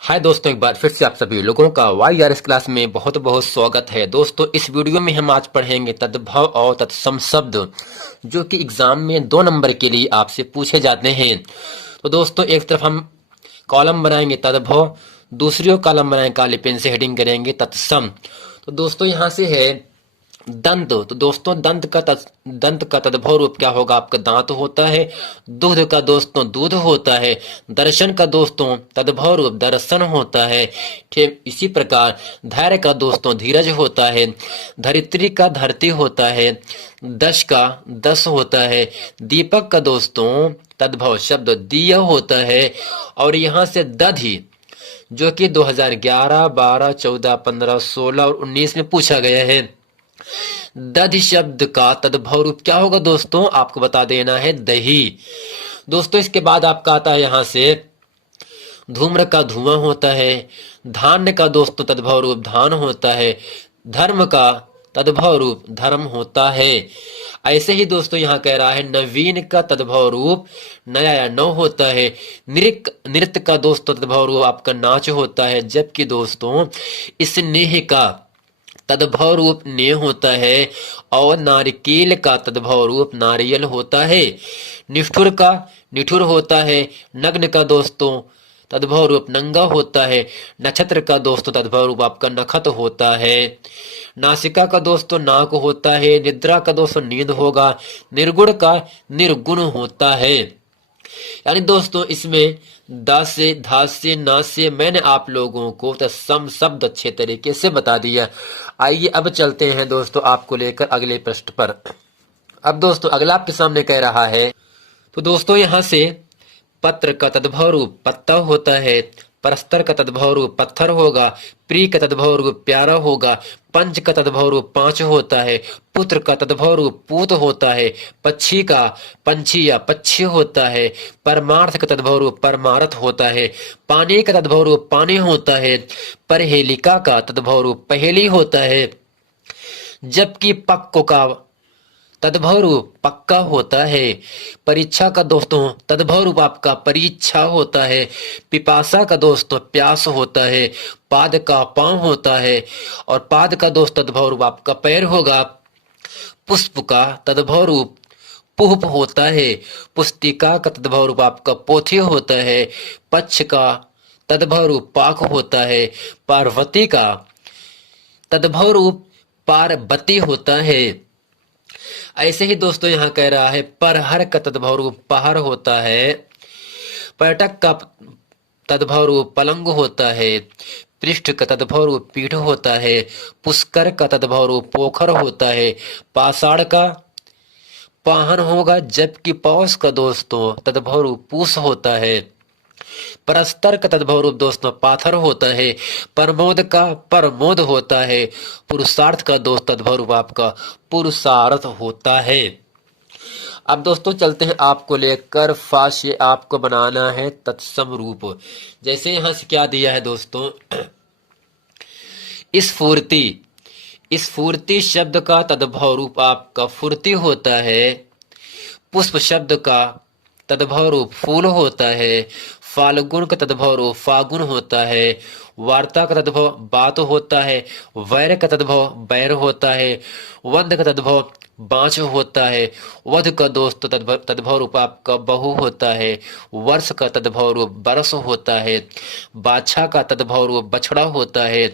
हाय दोस्तों, एक बार फिर से आप सभी लोगों का YRS क्लास में बहुत बहुत स्वागत है। दोस्तों, इस वीडियो में हम आज पढ़ेंगे तद्भव और तत्सम शब्द, जो कि एग्जाम में 2 नंबर के लिए आपसे पूछे जाते हैं। तो दोस्तों, एक तरफ हम कॉलम बनाएंगे तद्भव, दूसरी ओर कॉलम बनाएंगे, काली पेन से हेडिंग करेंगे तत्सम। तो दोस्तों, यहाँ से है दंत। तो दोस्तों, दंत का तद्भव रूप क्या होगा? आपका दांत होता है। दुग्ध का दोस्तों दूध होता है। दर्शन का दोस्तों तद्भव रूप दर्शन होता है। ठीक इसी प्रकार धैर्य का दोस्तों धीरज होता है। धरित्री का धरती होता है। दश का दस होता है। दीपक का दोस्तों तद्भव शब्द दिया होता है। और यहाँ से दधि, जो कि 2011, 12, 14, 15, 16 और 19 में पूछा गया है। दधि शब्द का तद्भव रूप क्या होगा दोस्तों? आपको बता देना है दही। दोस्तों, इसके बाद आपका आता है यहाँ से धूम्र का धुआं होता है। धान्य का दोस्तों तद्भव रूप धान होता है। धर्म का तद्भव रूप धर्म होता है। ऐसे ही दोस्तों यहाँ कह रहा है नवीन का तद्भव रूप नया या नव होता है। नृत्य का दोस्तों तद्भव रूप आपका नाच होता है। जबकि दोस्तों स्नेह का तद्भव रूप ने होता है। और नारिकेल का तद्भव रूप नारियल होता है। निष्ठुर का निठुर होता है। नग्न का दोस्तों तद्भव रूप नंगा होता है। नक्षत्र का दोस्तों तद्भव रूप आपका नखत होता है। नासिका का दोस्तों नाक होता है। निद्रा का दोस्तों नींद होगा। निर्गुण का निर्गुण होता है। यानी दोस्तों इसमें दास से धास से नास से मैंने आप लोगों को तत्सम शब्द अच्छे तरीके से बता दिया। आइए अब चलते हैं दोस्तों आपको लेकर अगले पृष्ठ पर। अब दोस्तों अगला आपके सामने कह रहा है, तो दोस्तों यहाँ से पत्र का तद्भव रूप पत्ता होता है। परस्तर का तद्भव रूप पत्थर होगा। प्रिय का तद्भव रूप प्यारा होगा। पंच का तद्भव रूप पांच होता है। पुत्र का तद्भव रूप पूत होता है। पक्षी का पंछी या पक्षी होता है। परमार्थ का तद्भव रूप परमार्थ होता है। पानी का तद्भव रूप पानी होता है। परहेलिका का तद्भव रूप पहेली होता है। जबकि पक्को का तद्भव रूप पक्का होता है। परीक्षा का दोस्तों तद्भव रूप आपका परीक्षा होता है। पिपासा का दोस्तों प्यास होता है। पाद का पांव होता है। और पाद का दोस्त तद्भव रूप आपका पैर होगा। पुष्प का तद्भव रूप पुष्प होता है। पुस्तिका का तद्भव रूप आपका पोथी होता है। पक्ष का तद्भव रूप पाक होता है। पार्वती का तद्भव रूप पार्वती होता है। ऐसे ही दोस्तों यहाँ कह रहा है परहर का तद्भव रूप पहर होता है। पर्यटक का तद्भव रूप पलंग होता है। पृष्ठ का तद्भव रूप पीठ होता है। पुष्कर का तद्भव रूप पोखर होता है। पाषाण का पाहन होगा। जबकि पौष का दोस्तों तद्भव रूप पूष होता है। परस्तर का तद्भव रूप दोस्तों पाथर होता है। प्रमोद का प्रमोद होता है। पुरुषार्थ का दोस्त तद्भव रूप आपका पुरुषार्थ होता है। अब दोस्तों चलते हैं आपको लेकर फाश, आपको बनाना है तत्सम रूप। जैसे यहां से क्या दिया है दोस्तों, स्फूर्ति शब्द का तद्भव रूप आपका फुर्ती होता है। पुष्प शब्द का तद्भव रूप फूल होता है। फाल्गुन का तद्भव रूप फागुन होता है। वार्ता का तद्भव बात होता है। वैर का तद्भव बैर होता है। वंद का तद्भव बाँच होता है। वध का दोस्त तद्भव रूप आपका बहु होता है। वर्ष का तद्भव रूप बरस होता है। बाछा का तद्भव रूप बछड़ा होता है।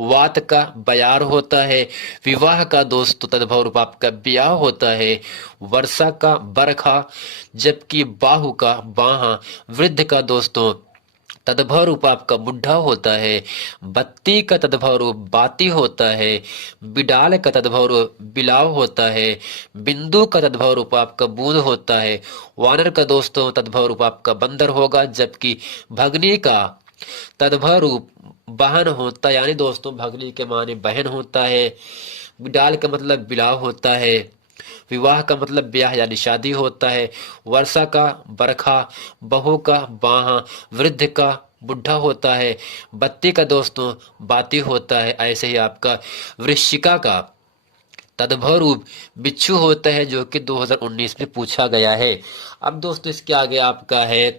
वात का बयार होता है। विवाह का दोस्त तद्भव रूप आपका ब्याह होता है। वर्षा का बरखा। जबकि बाहु का बाहा। वृद्ध का दोस्तों तद्भव रूप आपका बुढ़ा होता है। बत्ती का तद्भव रूप बाती होता है। बिडाल का तद्भव रूप बिलाव होता है। बिंदु का तद्भव रूप आपका बूंद होता है। वानर का दोस्तों तद्भव रूप आपका बंदर होगा। जबकि भगनी का तद्भव रूप बहन होता है, यानी दोस्तों भगनी के माने बहन होता है। बिडाल का मतलब बिलाव होता है। विवाह का मतलब ब्याह यानी शादी होता है। वर्षा का बरखा। बहू का बाहा। वृद्ध का बुढ़ा होता है। बत्ती का दोस्तों बाती होता है। ऐसे ही आपका वृश्चिका का तद्भव रूप बिच्छू होता है, जो कि 2019 में पूछा गया है। अब दोस्तों इसके आगे आपका है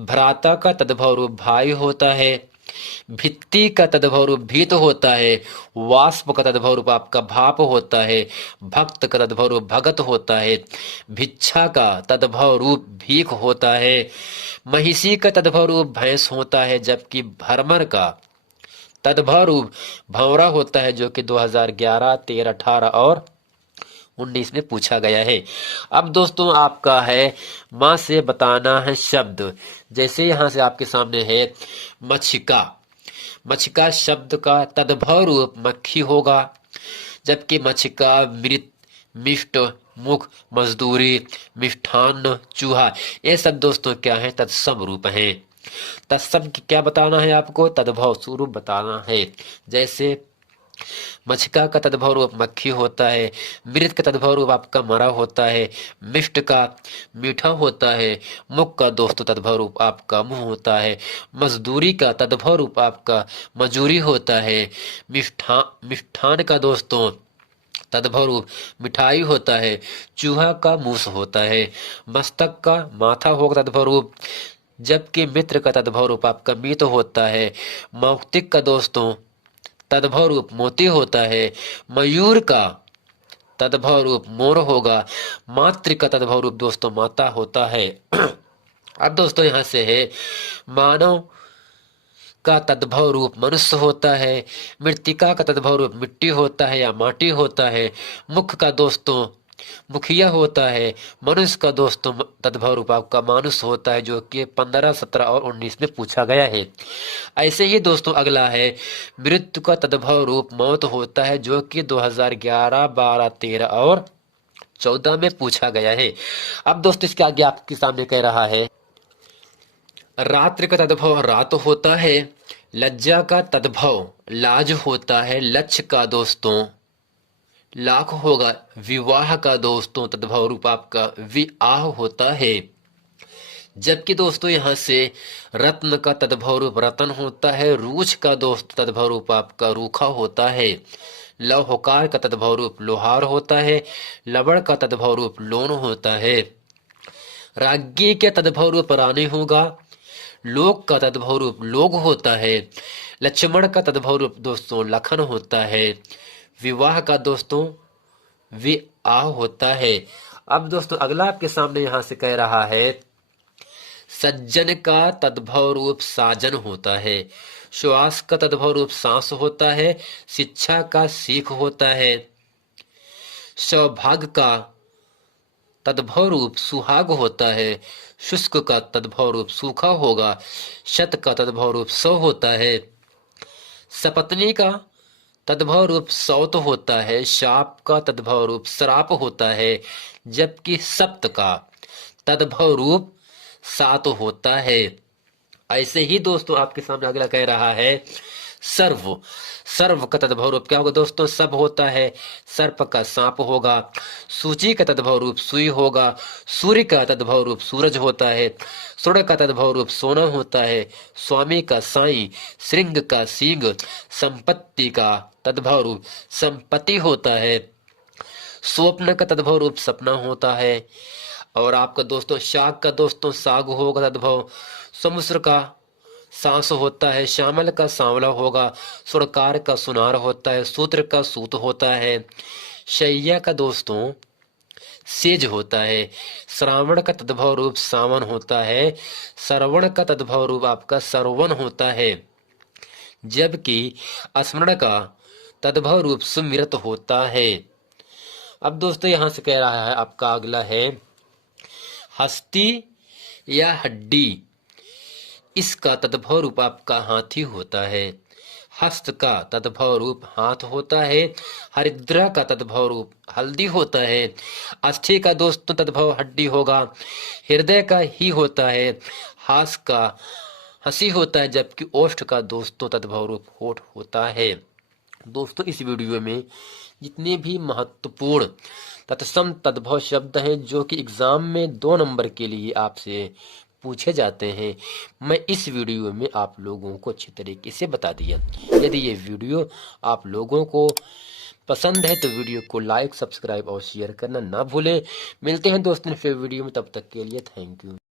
भ्राता का तद्भव रूप भाई होता है। भित्ति का तद्भव रूप भीत होता है। वाष्प का तद्भव रूप आपका भाप होता है। भक्त का तद्भव रूप भगत होता है। भिक्षा का तद्भव रूप भीख होता है। महिषी का तद्भव रूप भैंस होता है, जबकि भ्रमर का तद्भव रूप भंवरा होता है, जो कि 2011, 13, 18 और 19 में पूछा गया है। अब दोस्तों आपका है माँ से बताना है शब्द। जैसे यहां से आपके सामने है मच्छिका। मच्छिका शब्द का तद्भव रूप मक्खी होगा, जबकि मच्छिका मृत, मिष्ट, मुख, मजदूरी, मिष्ठान्न, चूहा, ये सब दोस्तों क्या है? तत्सम रूप है। तत्सम क्या बताना है आपको? तद्भव स्वरूप बताना है। जैसे मच्छिका का तद्भव रूप मक्खी होता है। मृत का तद्भव रूप आपका मरा होता है। मिष्ट का मीठा होता है। मुख का दोस्तों तद्भव रूप आपका मुंह होता है। मजदूरी का तद्भव रूप आपका मजूरी होता है। मिष्ठान का दोस्तों तद्भव रूप मिठाई होता है। चूहा का मूस होता है। मस्तक का माथा होगा तद्भव रूप, जबकि मित्र का तद्भव रूप आपका मीत होता है। मौक्तिक का दोस्तों तद्भव रूप मोती होता है। मयूर का तद्भव रूप मोर होगा। मातृ का तद्भव रूप दोस्तों माता होता है। अब दोस्तों यहां से है मानव का तद्भव रूप मनुष्य होता है। मृत्तिका का तद्भव रूप मिट्टी होता है या माटी होता है। मुख का दोस्तों मुखिया होता है। मनुष्य का दोस्तों तद्भव रूप आपका मानुष होता है, जो कि 15, 17 और 19 में पूछा गया है। ऐसे ही दोस्तों अगला है मृत्यु का तद्भव रूप मौत होता है, जो कि 2011, 12, 13 और 14 में पूछा गया है। अब दोस्तों इसके आगे आपके सामने कह रहा है रात्रि का तद्भव रात होता है। लज्जा का तद्भव लाज होता है। लक्ष्य का दोस्तों लाख होगा। विवाह का दोस्तों तद्भव रूप आपका विआह होता है। जबकि दोस्तों यहां से रत्न का तद्भव रूप रतन होता है। रूछ का दोस्त तद्भव रूप आपका रूखा होता है। लौहकार का तद्भव रूप लोहार होता है। लवण का तद्भव रूप लोन होता है। राज्ञी के तद्भव रूप रानी होगा। लोक का तद्भव रूप लोग होता है। लक्ष्मण का तद्भव रूप दोस्तों लखन होता है। विवाह का दोस्तों विआह होता है। अब दोस्तों अगला आपके सामने यहां से कह रहा है सज्जन का तद्भव रूप साजन होता है। श्वास का तद्भव रूप सांस होता है। शिक्षा का सीख होता है। सौभाग्य का तद्भव रूप सुहाग होता है। शुष्क का तद्भव रूप सूखा होगा। शत का तद्भव रूप सौ होता है। सपत्नी का तद्भव रूप सौत होता है। शाप का तद्भव रूप श्राप होता है, जबकि सप्त का तद्भव रूप सात होता है। ऐसे ही दोस्तों आपके सामने अगला कह रहा है सर्व। सर्व का तद्भव रूप क्या होगा दोस्तों? सब होता है। सर्प का सांप होगा। सूची का तद्भव रूप सुई होगा। सूर्य का तद्भव रूप सूरज होता है। स्वर्ण का तद्भव रूप सोना होता है। स्वामी का साई। श्रृंग का सींग। संपत्ति का तद्भव रूप संपत्ति होता है। स्वप्न का तद्भव रूप सपना होता है। और आपका दोस्तों शाक का दोस्तों साग होगा तद्भव। समुद्र का सांस होता है। श्यामल का सांवला होगा। स्वर्णकार का सुनार होता है। सूत्र का सूत होता है। शैया का दोस्तों सेज होता है। श्रावण का तद्भव रूप सावन होता है। श्रवण का तद्भव रूप आपका सरवन होता है, जबकि स्मरण का तद्भव रूप सुमिरत होता है। अब दोस्तों यहां से कह रहा है आपका अगला है हस्ती या हड्डी। इसका तद्भव रूप आपका हाथी होता है। हस्त का तद्भव रूप हाथ होता है। हरिद्रा का तद्भव रूप हल्दी होता है। अस्थि का दोस्तों तद्भव हड्डी होगा। हृदय का ही होता है। हास का हंसी होता है, जबकि ओष्ठ का दोस्तों तद्भव रूप होठ होता है। दोस्तों इस वीडियो में जितने भी महत्वपूर्ण तत्सम तद्भव शब्द हैं जो कि एग्जाम में 2 नंबर के लिए आपसे पूछे जाते हैं, मैं इस वीडियो में आप लोगों को अच्छी तरीके से बता दिया। यदि ये वीडियो आप लोगों को पसंद है तो वीडियो को लाइक, सब्सक्राइब और शेयर करना ना भूलें। मिलते हैं दोस्तों फिर वीडियो में, तब तक के लिए थैंक यू।